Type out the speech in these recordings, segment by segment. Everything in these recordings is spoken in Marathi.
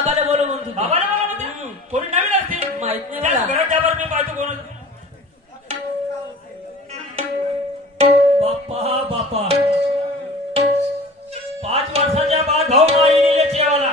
बाबाला बोलव म्हणतो. बाबाला बोलव म्हणते. कोणी नवीन असते माहित नाही मला. घरात त्यावर मी पाहतो कोण. बाप्पा बाप्पा 5 वर्षाच्या बाद भाऊ माईने जेवाला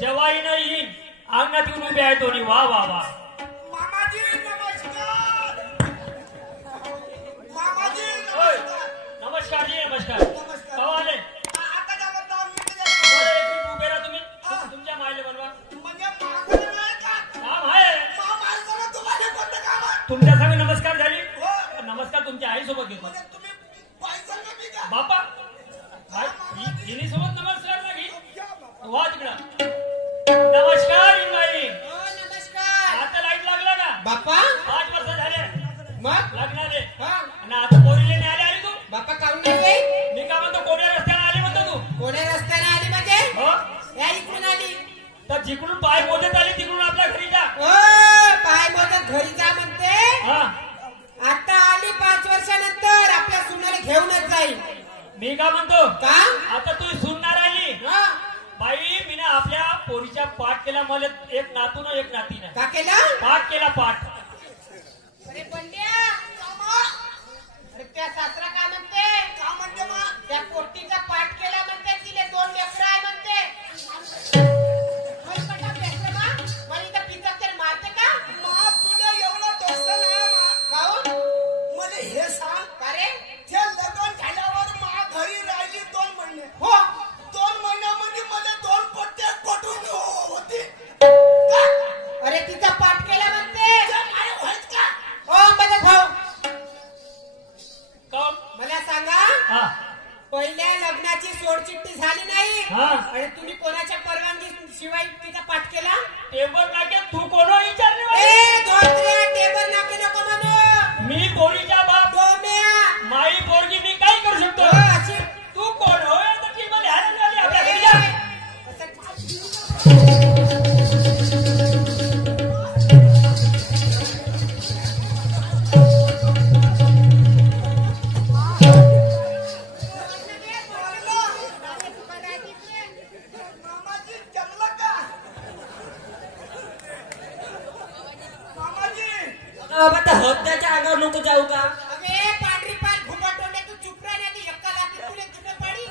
जवाई नाही अंगणात येऊन उभे आहे दोन्ही. वा वा वा. मामाजी नमस्कार. मामाजी नमस्कार जी नमस्कार. नमस्कार. कवा आले. आता जावं तर उभे राहा तुम्ही. तुमच्या मायले बोलवा. म्हणजे मागं नाही का? काम आहे मामाला तुम्हाला कोणतं काम आहे? तुमच्या संग नमस्कार झाली. हो. नमस्कार तुमच्या आई सोबत घेतो. म्हणजे तुम्ही पाहिजे ना मी का? बापा हिनी सोबत नमस्कार नाही. वा तिकडं. नमस्कार इंद्राई. नमस्कार. आता लाईट लागला का. बाप्पा 5 वर्ष झाले मग लग्नाले. हा आणि आता पोरीले न्यायला आली तू. बाप्पा काऊन नाही येई? मी का म्हणतो कोण्या रस्त्याने आली म्हणतो तू. कोण्या रस्त्याने आली म्हणजे हो या इकडून आली. तर जिकडून पाय मोजत आली तिकडून आपल्या घरी जा. पाय मोजत घरी जा म्हणते. हा आता आली 5 वर्षानंतर आपल्या सुनाला घेऊनच जाईल. मी का म्हणतो का आता तू सुनणार आली. हा बाई मी ना आपल्या पोरीच्या पाठ केला. मला एक नातून एक नातीनं का केलं? पाठ केला पाठ. अरे पंड्या अरे त्या सासरा काय म्हणते? का म्हणते मा? त्या पोट्टीचा पाठ केला म्हणते. तिले 2 लेकरं आहे म्हणते. हलकटा पेटलं ना? मला इथं पिंजात तरी मारते का? मा तुला एवढं डोसं नाही मा. काहून? मला हे सांग. का रे? ते लग्न झाल्यावर मा घरी राहिली 2 महिने. हो 2 महिन्यामध्ये मला 2 पट्ट्या पटून होती. अरे तिचा पाठ केला म्हणते. ते नाही होत का? हो माझा भाऊ का मला सांगा हा पहिल्या लग्नाची सोडचिठ्ठी झाली नाही हा आणि तुम्ही कोणाच्या परवानगी शिवाय तिचा पाठ केला? टेबल नाके तू कोण विचारले मला? ए धोत्र्या टेबल नाके नको म्हणू. मी पोरीचा बाप. डोम्या माई पोरगी मी काय करू शकतो. अशी तू कोण होय तर ती मला हारायला आली आपल्या घरी जा. मामाजी जमलं का? मामाजी बाबा त्या हद्दाच्या अंगावर नको जाऊ का. अबे पांढरी पाठ घुमटवले तू चुप राह नाही एका लाठी तुले तुले पाडी.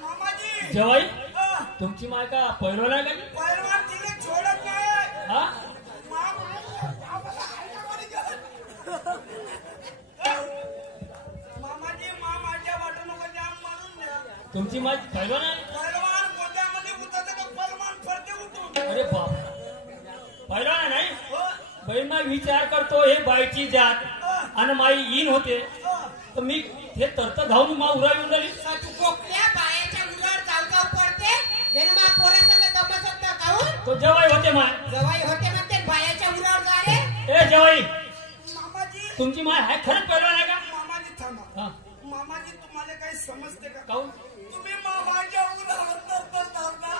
मामाजी जवाई अ, तुमची माय का पहिरवल आहे का. पहिलवान तिला सोडत नाही. हा मामाजी मा माझ्या वाटून जाम मारून द्या. तुमची माय पहिरवल आहे. पहिलवान गोट्यामध्ये उतरते तर पहिलवान फरते उठून. अरे बाप पहिरवल आहे नाही. हो, बहीण माय विचार करतो हे बाईची जात आणि माई इन होते हो. तर मी हे तरत धावून मा उरा येऊन राहिली. तू कोकल्या बायाच्या उरावर जाऊ जाऊ पडते. जण मा पोरासंग दमत होता काहून? तो जवाई होते माय. जवाई होते म्हणते बायाच्या उरावर जा रे. ए जवाई मामाजी तुमची माय आहे खरंच पहिरवल आहे का. मामाजी थांबा. हा मामाजी तुम्हाला काही समजते का? काहून तुम्ही मामाच्या उदाहरण तर धावता.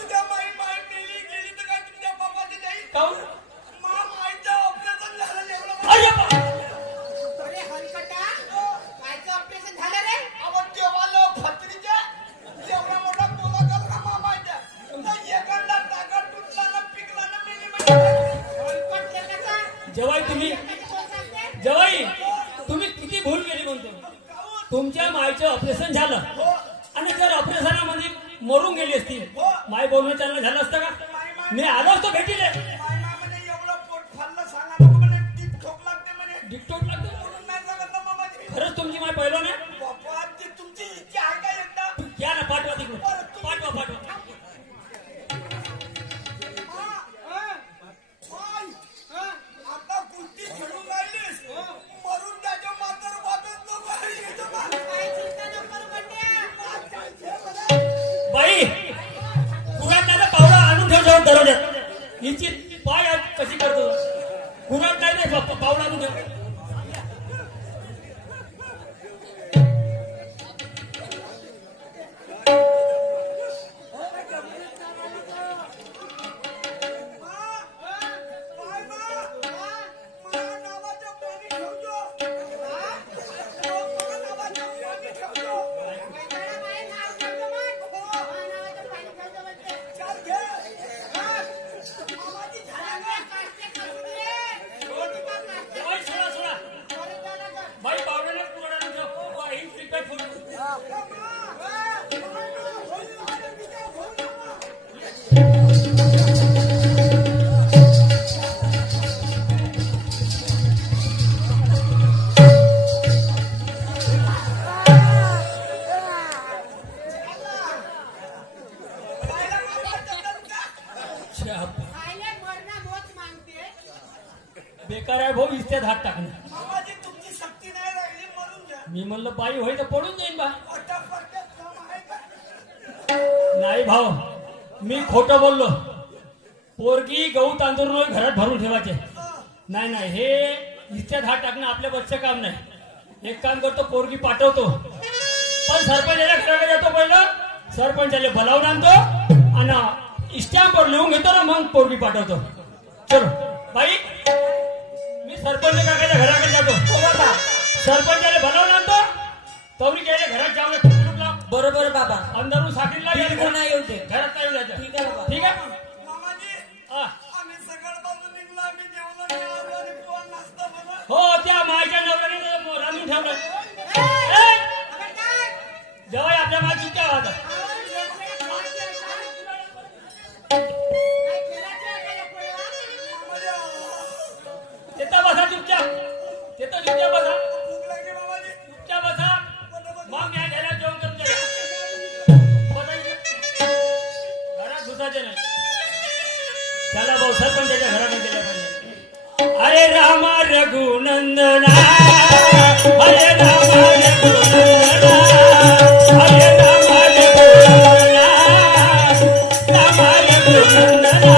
उद्या माई माई मेली गेली तर काय तुमच्या बाबाची जाईल? काहून मा माईचं ऑपरेशन झालं एवढं. अरे बाप. अरे हलकटा कायचं ऑपरेशन झालं रे? अहो तेव्हा फत्रीच्या एवढा मोठा तोला का मामाच्या तर एखादा ताकद तुटला ना पिकला ना मेली म्हणजे हलकट लेकाचा. जवाई तुम्ही लेकाची कोण सांगते? जवाई तुम्ही किती भूल केली म्हणतो. तुमच्या मायचं ऑपरेशन झालं आणि जर ऑपरेशनामध्ये मरून गेली असतील माय बोलणं चालणं झालं असतं का. मी आलो असतो भेटीले. मायमा म्हणे एवढं पोट फाडलं सांगा नको म्हणे टीप ठोक लागते म्हणे. डिक्टोट लागतो. म्हणून नाही सांगत ना मामाजी. खरंच तुमची माय पहिलो ना. बापा ती तुमची इच्छा आहे का एकदा? या ना पाठवा तिकडून. पाठवा पाठवा. माय, आता कुस्ती खेळून राहिलीस मरून त्याच्या मातर वाटत नको आहे, येतो का? काय चिंता नको करू बंड्या. बाई कुरात नाही पावडा आणून ठेव जाऊन दरवाज्यात. हिची पाय कशी करतो. कुरात नाही पावडा आणून ठेव. खायला मरणा मोच मागते. बेकार आहे भाऊ इस्त्यात हात टाकणं. मामाजी तुमची शक्ती नाही राहिली म्हणून घ्या. मी म्हणलं बाई होय तर पडून जाईन बा. पटापट काम आहे का? नाही भाऊ मी खोटं बोललो. पोरगी गहू तांदूळ घरात भरून ठेवायचे. नाही नाही हे इस्त्यात हात टाकणं आपल्या बसचं काम नाही. एक काम करतो पोरगी पाठवतो पण सरपंचाच्या घराकडे जातो पहिलं. सरपंचाला बोलावून आणतो आणि स्टॅम्पवर लिहून घेतो ना मग पोरगी पाठवतो. चलो बाई मी सरपंच काकाच्या घराकडे जातो. सरपंचाला बोलावून आणतो तवरी गेले घरात जाऊन कुलूपला. बरोबर बाबा. अंधारून साखरीला बिलकुल नाही येऊ दे. घरात नाही जायचं. ठीक आहे बाबा. ठीक आहे मामाजी हा. आम्ही सकाळपासून निघलो. आम्ही जेवलो नाही आज आणि पोहा नाश्ता बनव. हो त्या मायच्या नवऱ्याने रांधून ठेवलं. ए, अबे काय? जेव्हा आपल्या माय चुक्या वाहतात. आवाज जेवणाला खात नाही का? काय खेळायचं आहे का या पोळ्या? मामाजी तिथं बसा चुपचाप. तिथं चुपचाप बसा. भूक लागली मामाजी. चुपचाप बसा. मग मी घ्यायला जेवण करून द्या. बसा इथे. घरात घुसायचे नाही. त्याला भाऊ सरपंचाच्या घराकडे गेल्या पाहिजे. अरे रामा रघुनंदना हरे रामा रघुनंदना हरे रामा रघुनंदना रामा रघुनंदना.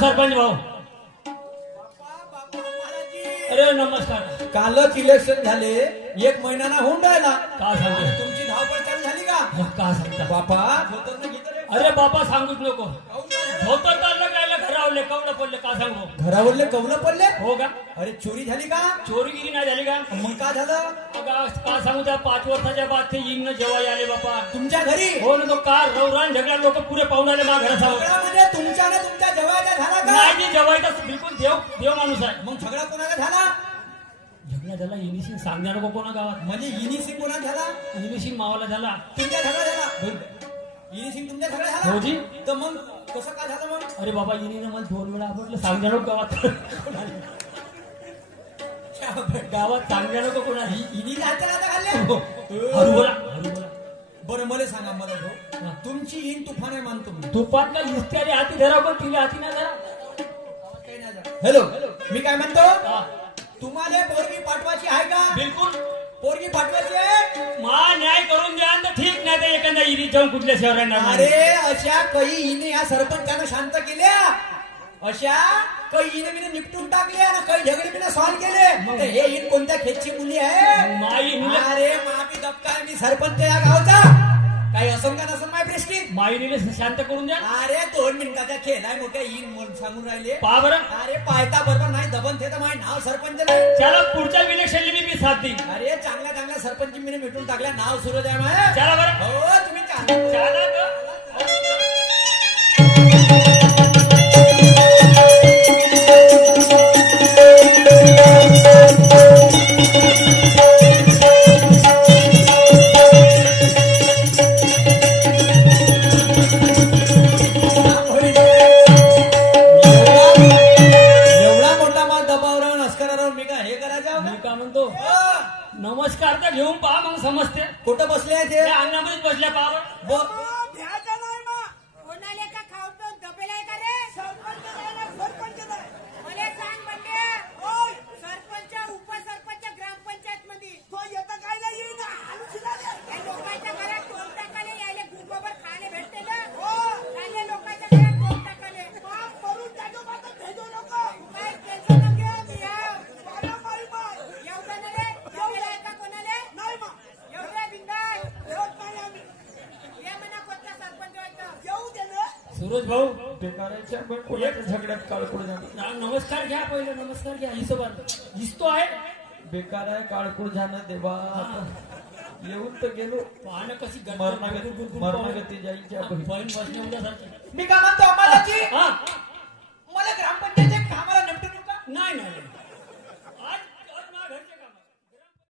सरपंच भाऊ. अरे नमस्कार. कालच इलेक्शन झाले. 1 महिना ना होऊन राहिला. का सांगते तुमची धावपळ चालू झाली का? का सांगता बापा धोतर घेतो रे. अरे बापा सांगूच नको. धोतर काढलं कायला घरावले कवलं पडले का सांगू. घरावरले कवलं पडले. हो का. अरे चोरी झाली का? चोरीगिरी नाही झाली का. मग का झालं? अगं का सांगू त्या 5 वर्षाच्या बाद ते इंग जेव्हा आले बापा. तुमच्या घरी हो ना तो कार रवरान झगडा लोक पुरे पाहून आले माझ्या घरासमोर. झगडा म्हणजे तुमच्या ना तुमच्या जवळचा झाला का? नाही जी जेवायचा बिलकुल देव देव माणूस आहे. मग झगडा कोणाला झाला? झगडा झाला इनिशिंग सांगणार नको कोणा गावात. म्हणजे इनी सिंग कोणा झाला? इनिशिंग मावाला झाला. तुमच्या झगडा झाला. इनी सिंग तुमच्या झगडा झाला. हो जी. तर मग कसं काय झालं मग? अरे बाबा इनीनं मला 2 वेळा आवडलं सांगणार नको गावात. गावात सांगणार नको कोणा. इनी जायचं आता खाल्ल्या. हळू बोला हळू बोला. बरं मला सांगा मला भाऊ, तुमची इन तुफान आहे मानतो मी. तुपात का इस्त्याने हाती धरा पण तिने हाती नाही धरा. हॅलो मी काय म्हणतो, हा. तुम्हाला पोरगी पाठवायची आहे का? बिलकुल पोरगी पाठवायची आहे. मा न्याय करून द्या तर ठीक नाही तर एखाद्या इरी जाऊन कुठल्या शहरांना. अरे अशा काही हिने या सरपंचानं शांत केल्या, अशा काही हिने बिने निपटून टाकल्या ना, काही झगडे बिने सॉल्व केले. तर हे इन कोणत्या खेची मुली आहे? माई मुलं- अरे मामी दबकार मी सरपंच या गावचा, काही असं का नसं माय प्रेस्टी. माईने शांत करून द्या. अरे 2 मिनिटाचा खेळ आहे, मोठ्या इन सांगून राहिले. पहा बरं. अरे पायता बरोबर नाही दबन थे तर माझे नाव सरपंच नाही. चला पुढच्या इलेक्शनला मी साथ देईन. अरे चांगल्या चांगल्या सरपंच मी मिटून टाकल्या, नाव सूरज आहे माझं. चला बरं. हो तुम्ही चांगलं. चला ग. मी काय म्हणतो, नमस्कार तर घेऊन पहा मग समजते. कुठं बसले आहे ते? अंगणामध्येच बसल्या पहा बरं. भ्यायचं नाही मा. कोणाले का खाऊ तो दबेलाय का रे? सरपंच नाही ना, सरपंच नाही. मला सांग म्हणजे ओय, सरपंच भाऊ बेकाराच्या पण कोणाच्या झगड्यात काळकुळ जाणं नमस्कार घ्या पहिलं नमस्कार घ्या हिशोबात दिसतो आहे बेकार आहे काळकुळ जाणं देवा येऊन तर गेलो पाहणं कशी मरणागती जायच्या बहीण बसणे उद्यासारखी मी काय म्हणतो अंबादाची हा मला ग्रामपंचायतच्या कामाला निपटून येऊ का? नाही नाही